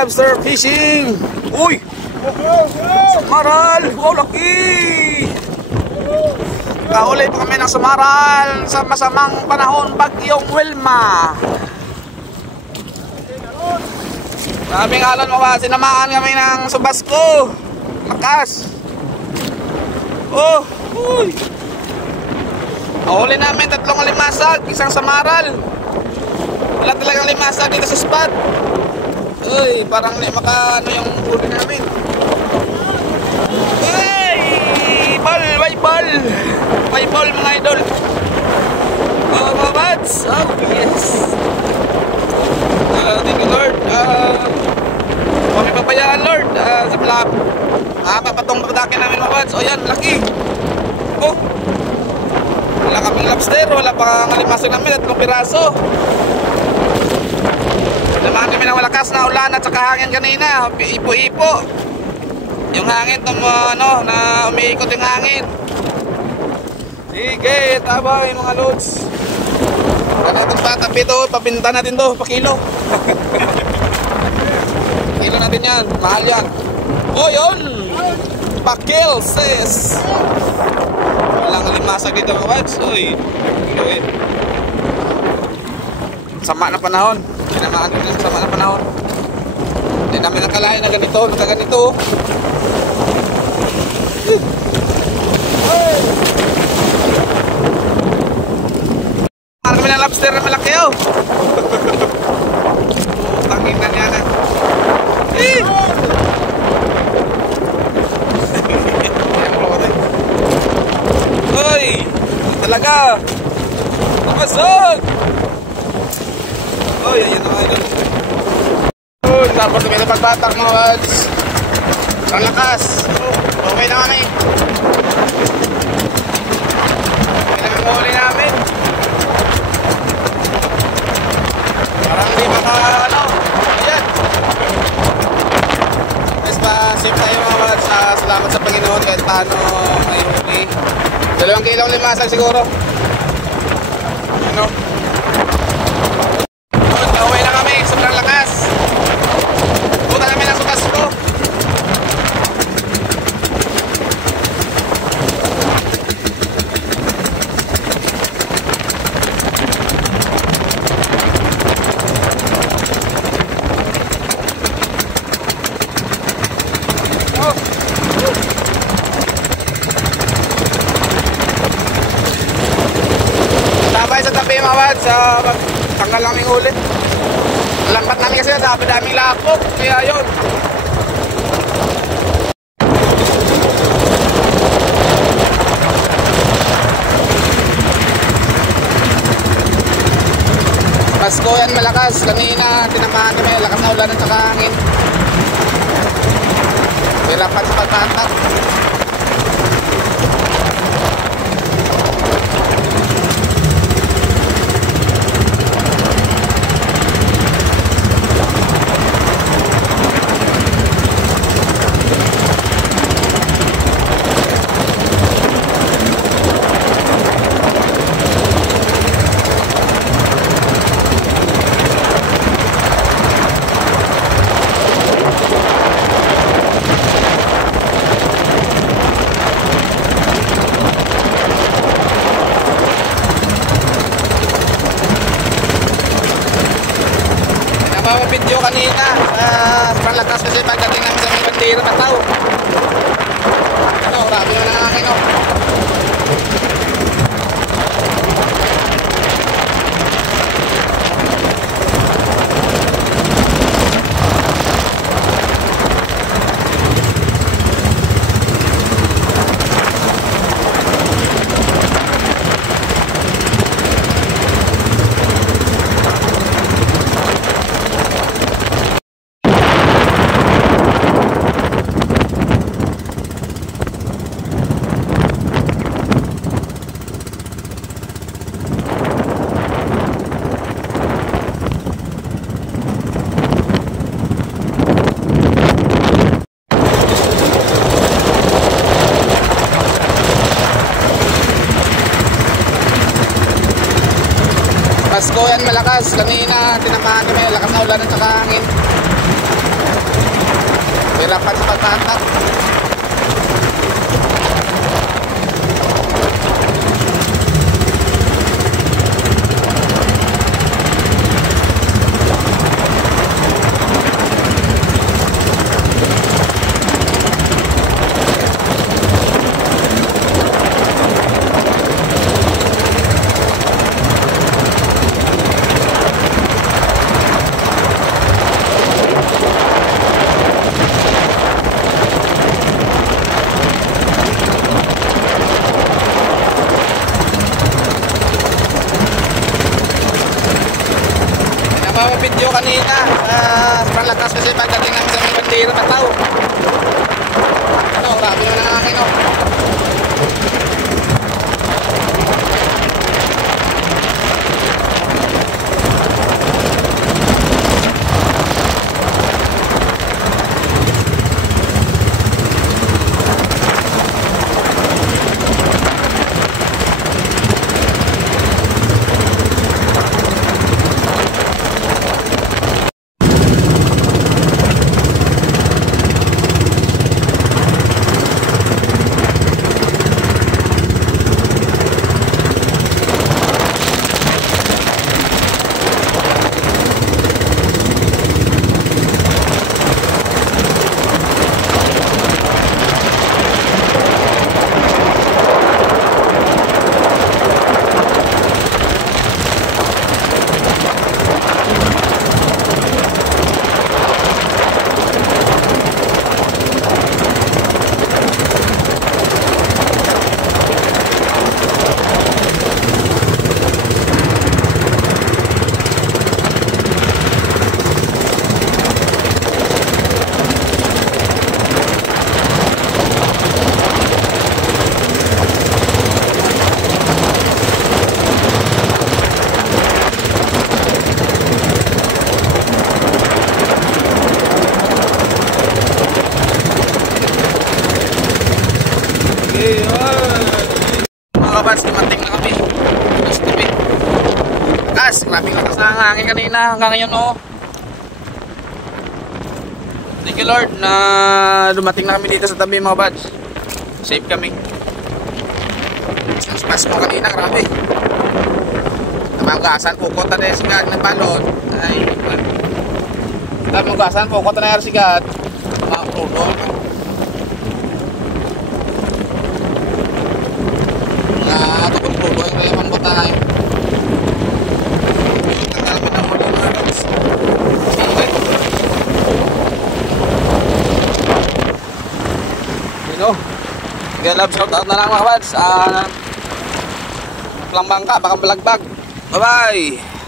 lobster fishing. Uy! Samaral! Wow, laki! Kahuli pa kami ng samaral sa masamang panahon, bagyong Wilma. Sabing alon mga sinamaan kami ng subasco. Lakas. Oh, uy. Kahuli namin 3 limasag, isang samaral. Wala talagang limasag dito sa spot. Uy, parang maka ano yung huli namin. Hey! Ball! May ball mga idol. Oh, mga bats! Oh, yes! Thank you Lord. Kami pabayaan Lord. Sa plap. Papatong pagdakin namin mga bats. O yan, laki. Oh! Wala kaming lobster. Wala pa ngalimasag namin at 3 piraso. Naman kami ng malakas na ulan at saka hangin kanina. Ipo-ipo. Yung hangin na umiikot yung hangin. Sige, tabay mga loads. Wala natin patapi to. Papinta natin to. Pakilo. Kilo natin yan. Mahal yan. O yun. Pakil sis. Walang limasag dito mga wads. Uy. Sama na panahon. Tinamaan ko ng sama na panahon. Hindi namin nakalain na ganito. Nakaganito. Parang kami ng lobster na malaki oh. Tangin na niya na. Uy! Talaga! Napasok! Oh, yan na nga yun. Oh, dapat kami na pagbatak mga wads. Ang lakas. Oh, okay naman eh. Okay naman mahuli namin. Parang di maka ayan. Guys, pa-save tayo mga wads. Salamat sa Panginoon kahit paano may huli. 2 kilong limasag siguro. Ano? Uwi na kami, sobrang lakas. Puta namin ang sutas ko. Tabay sa tabi mga wads, tanggal namin ulit. Lambat namin kasi daming lapok, kaya yun. Pasko yan malakas, kanina tinamaan kami, lakas na ulan at saka hangin. Hirapan sa pagpatak. Video kanina sobrang lakas kasi pagdating namin sa may bandera Bataw. Ano, grabe naman ang akin oh. Pasko yan malakas, kanina tinamaan kami, lakas na ulan at saka hangin. nahirapan sa pagtatak. Video kanina sa lakas kasi pagdating namin sa may bandera Mataw. Ano, grabe naman ang akin, oh. Mga kabats, dumating na kami. Lakas, grabing lakas na ang hangin kanina. Hanggang ngayon, oh. Thank you Lord na dumating na kami dito sa tabi, mga kabats. Safe kami. Yung spas mo kanina, grabe. Namagasan, pukot na rin sigad ng balot. Ay, namagasan, pukot na rin sigad. Mga prudo. Tukod-tukod yung kaya pang butay. Nagkalamin ang mga mga sige. Yun o. Sige, love, shout out na lang mga kabads. Lang bangka, baka balagbag. Bye bye.